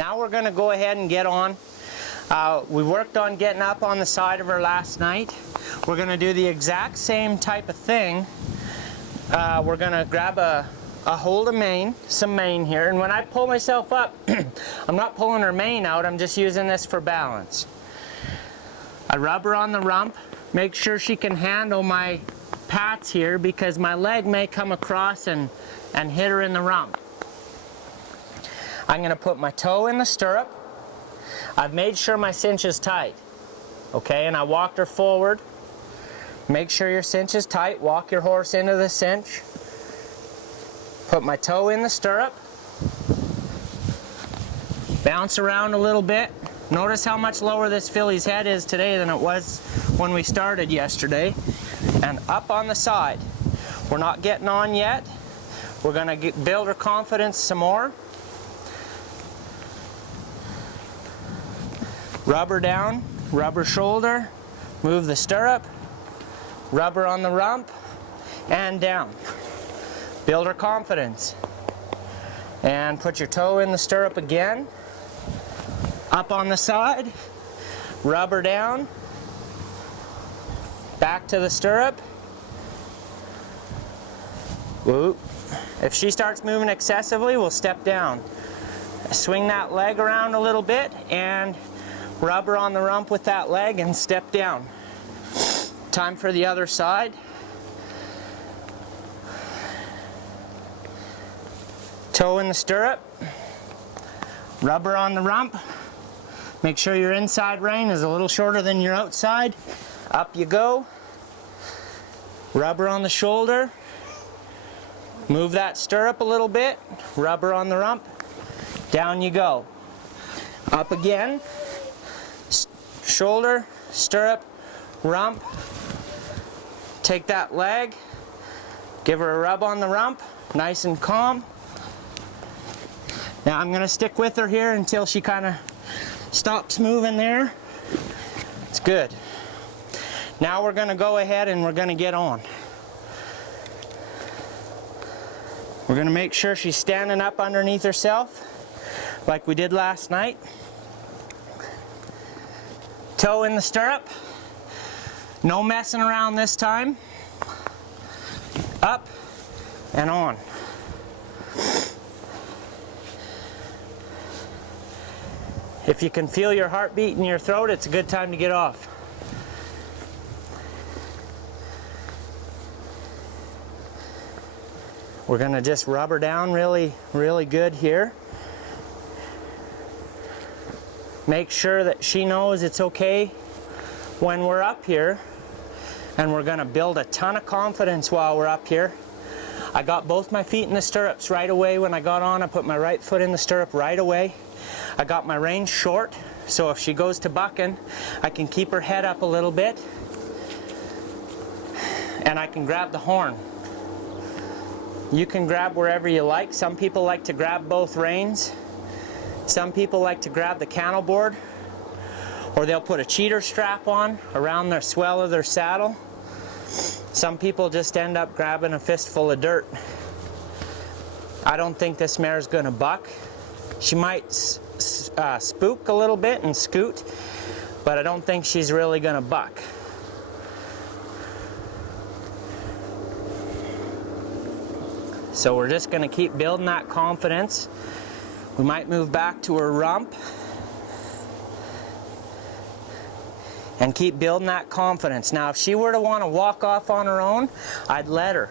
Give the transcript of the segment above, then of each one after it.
Now we're going to go ahead and get on. We worked on getting up on the side of her last night. We're going to do the exact same type of thing. We're going to grab a hold of mane, some mane here, and when I pull myself up, I'm not pulling her mane out, I'm just using this for balance. I rub her on the rump, make sure she can handle my pats here because my leg may come across and hit her in the rump. I'm going to put my toe in the stirrup. I've made sure my cinch is tight, okay, and I walked her forward. Make sure your cinch is tight, walk your horse into the cinch. Put my toe in the stirrup. Bounce around a little bit. Notice how much lower this filly's head is today than it was when we started yesterday. And up on the side. We're not getting on yet. We're going to build her confidence some more. Rub her down, rub her shoulder, move the stirrup, rub her on the rump, and down. Build her confidence. And put your toe in the stirrup again. Up on the side, rub her down, back to the stirrup. Whoop. If she starts moving excessively, we'll step down. Swing that leg around a little bit and rub her on the rump with that leg and step down. Time for the other side. Toe in the stirrup. Rub her on the rump. Make sure your inside rein is a little shorter than your outside. Up you go. Rub her on the shoulder. Move that stirrup a little bit. Rub her on the rump. Down you go. Up again. Shoulder, stirrup, rump. Take that leg. Give her a rub on the rump. Nice and calm. Now I'm going to stick with her here until she kind of stops moving there. It's good. Now we're going to go ahead and we're going to get on. We're going to make sure she's standing up underneath herself like we did last night. Toe in the stirrup. No messing around this time. Up and on. If you can feel your heartbeat in your throat, it's a good time to get off. We're going to just rub her down really, really good here. Make sure that she knows it's okay when we're up here. And we're going to build a ton of confidence while we're up here. I got both my feet in the stirrups right away when I got on. I put my right foot in the stirrup right away. I got my rein short, so if she goes to bucking, I can keep her head up a little bit. And I can grab the horn. You can grab wherever you like. Some people like to grab both reins. Some people like to grab the cantle board. Or they'll put a cheater strap on around their swell of their saddle. Some people just end up grabbing a fistful of dirt. I don't think this mare's going to buck. She might spook a little bit and scoot, but I don't think she's really going to buck. So we're just going to keep building that confidence. We might move back to her rump and keep building that confidence. Now if she were to want to walk off on her own, I'd let her.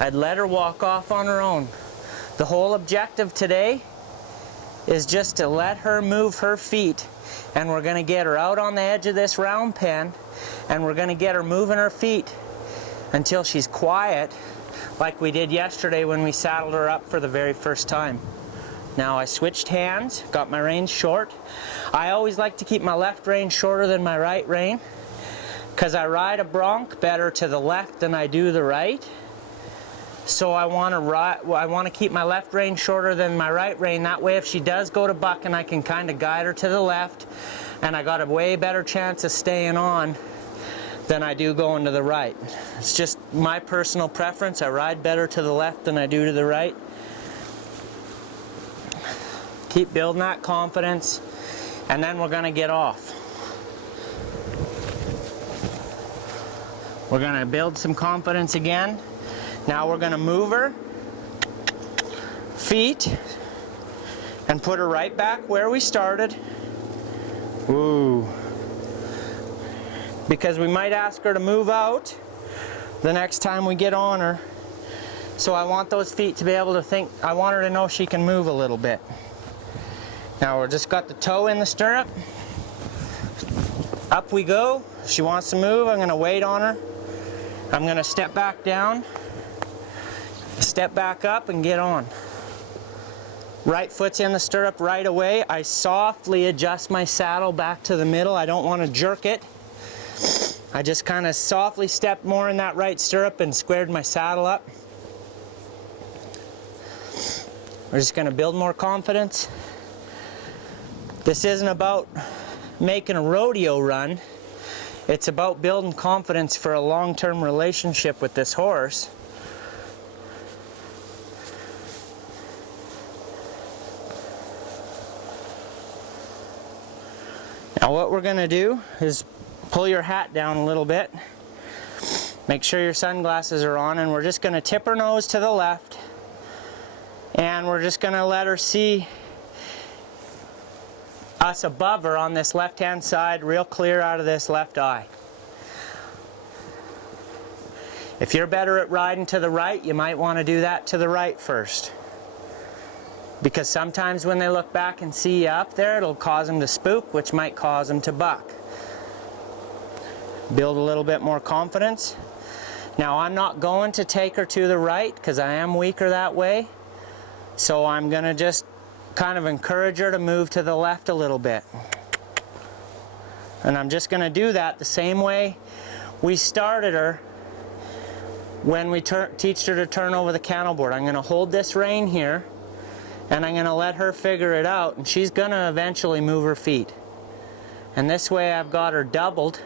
I'd let her walk off on her own. The whole objective today is just to let her move her feet, and we're going to get her out on the edge of this round pen, and we're going to get her moving her feet until she's quiet, like we did yesterday when we saddled her up for the very first time. Now I switched hands, got my reins short. I always like to keep my left rein shorter than my right rein because I ride a bronc better to the left than I do the right. So I want to keep my left rein shorter than my right rein. That way if she does go to buck, and I can kind of guide her to the left, and I got a way better chance of staying on than I do going to the right. It's just my personal preference. I ride better to the left than I do to the right. Keep building that confidence, and then we're gonna get off. We're gonna build some confidence again. Now we're gonna move her feet and put her right back where we started. Ooh. Because we might ask her to move out the next time we get on her. So I want those feet to be able to think, I want her to know she can move a little bit. Now we're just got the toe in the stirrup. Up we go. She wants to move, I'm gonna wait on her. I'm gonna step back down, step back up and get on. Right foot's in the stirrup right away. I softly adjust my saddle back to the middle. I don't want to jerk it. I just kind of softly stepped more in that right stirrup and squared my saddle up. We're just going to build more confidence. This isn't about making a rodeo run. It's about building confidence for a long-term relationship with this horse. Now what we're going to do is pull your hat down a little bit. Make sure your sunglasses are on, and we're just going to tip her nose to the left, and we're just going to let her see us above her on this left-hand side, real clear out of this left eye. If you're better at riding to the right, you might want to do that to the right first. Because sometimes when they look back and see you up there, it'll cause them to spook, which might cause them to buck. Build a little bit more confidence. Now I'm not going to take her to the right because I am weaker that way. So I'm going to just kind of encourage her to move to the left a little bit. And I'm just going to do that the same way we started her when we teach her to turn over the cantle board. I'm going to hold this rein here, and I'm going to let her figure it out, and she's going to eventually move her feet. And this way I've got her doubled,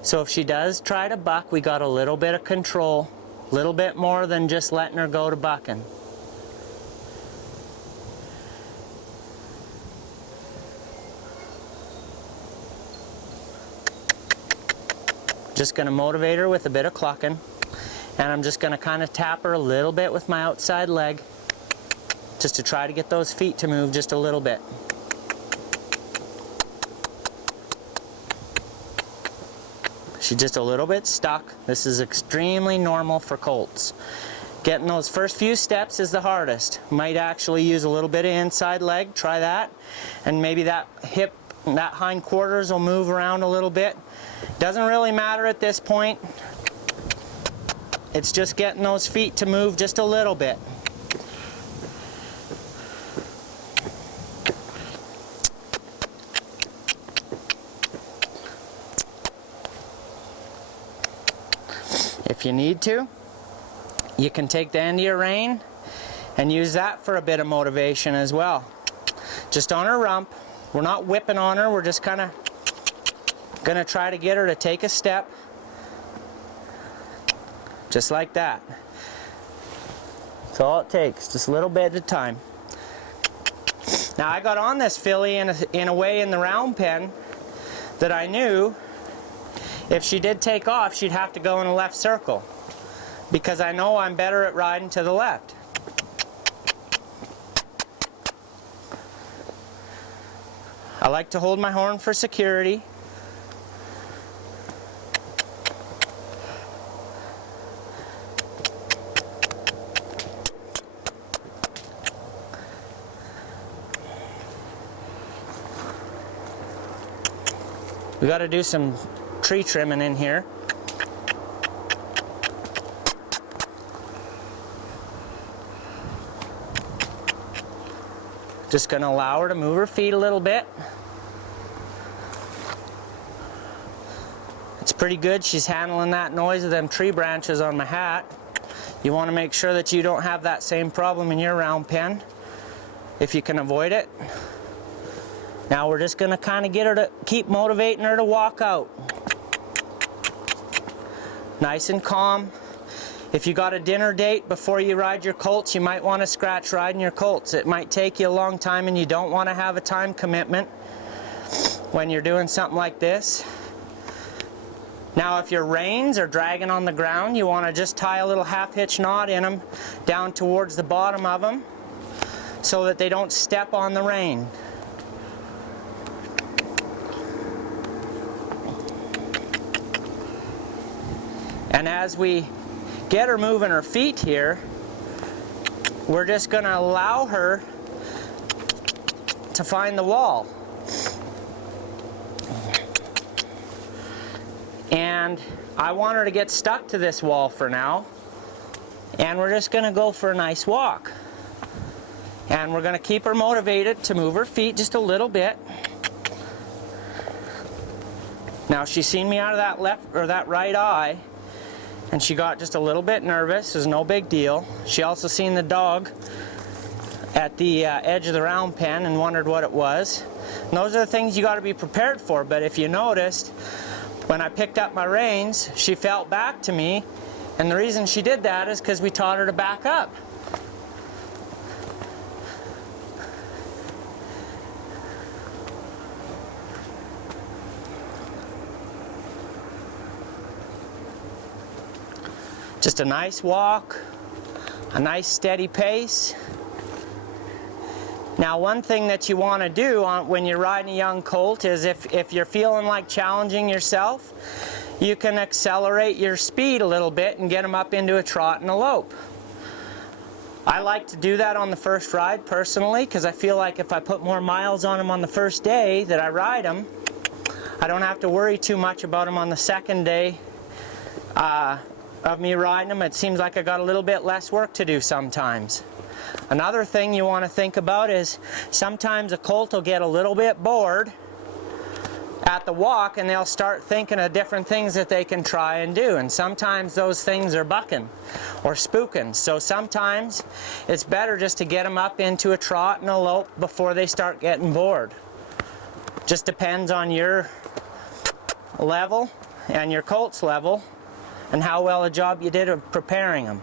so if she does try to buck, we got a little bit of control, a little bit more than just letting her go to bucking. Just going to motivate her with a bit of clucking, and I'm just going to kind of tap her a little bit with my outside leg, just to try to get those feet to move just a little bit. She's just a little bit stuck. This is extremely normal for colts. Getting those first few steps is the hardest. Might actually use a little bit of inside leg, try that, and maybe that hip, that hind quarters will move around a little bit. Doesn't really matter at this point. It's just getting those feet to move just a little bit. If you need to, you can take the end of your rein and use that for a bit of motivation as well. Just on her rump. We're not whipping on her, we're just kind of going to try to get her to take a step. Just like that. That's all it takes, just a little bit at a time. Now I got on this filly in a way in the round pen that I knew if she did take off, she'd have to go in a left circle, because I know I'm better at riding to the left. I like to hold my horn for security. We got to do some tree trimming in here. Just going to allow her to move her feet a little bit. It's pretty good. She's handling that noise of them tree branches on my hat. You want to make sure that you don't have that same problem in your round pen, if you can avoid it. Now we're just going to kind of get her to keep motivating her to walk out. Nice and calm. If you got a dinner date before you ride your colts, you might want to scratch riding your colts. It might take you a long time and you don't want to have a time commitment when you're doing something like this. Now if your reins are dragging on the ground, you want to just tie a little half hitch knot in them down towards the bottom of them so that they don't step on the rein. And as we get her moving her feet here, we're just going to allow her to find the wall. And I want her to get stuck to this wall for now. And we're just going to go for a nice walk. And we're going to keep her motivated to move her feet just a little bit. Now she's seen me out of that left or that right eye, and she got just a little bit nervous. It was no big deal. She also seen the dog at the edge of the round pen and wondered what it was. And those are the things you got to be prepared for. But if you noticed, when I picked up my reins, she felt back to me, and the reason she did that is because we taught her to back up. Just a nice walk, a nice steady pace. Now one thing that you want to do when you're riding a young colt is if you're feeling like challenging yourself, you can accelerate your speed a little bit and get them up into a trot and a lope. I like to do that on the first ride personally, because I feel like if I put more miles on them on the first day that I ride them, I don't have to worry too much about them on the second day of me riding them. It seems like I got a little bit less work to do sometimes. Another thing you want to think about is sometimes a colt will get a little bit bored at the walk and they'll start thinking of different things that they can try and do, and sometimes those things are bucking or spooking. So sometimes it's better just to get them up into a trot and a lope before they start getting bored. Just depends on your level and your colt's level and how well a job you did of preparing them.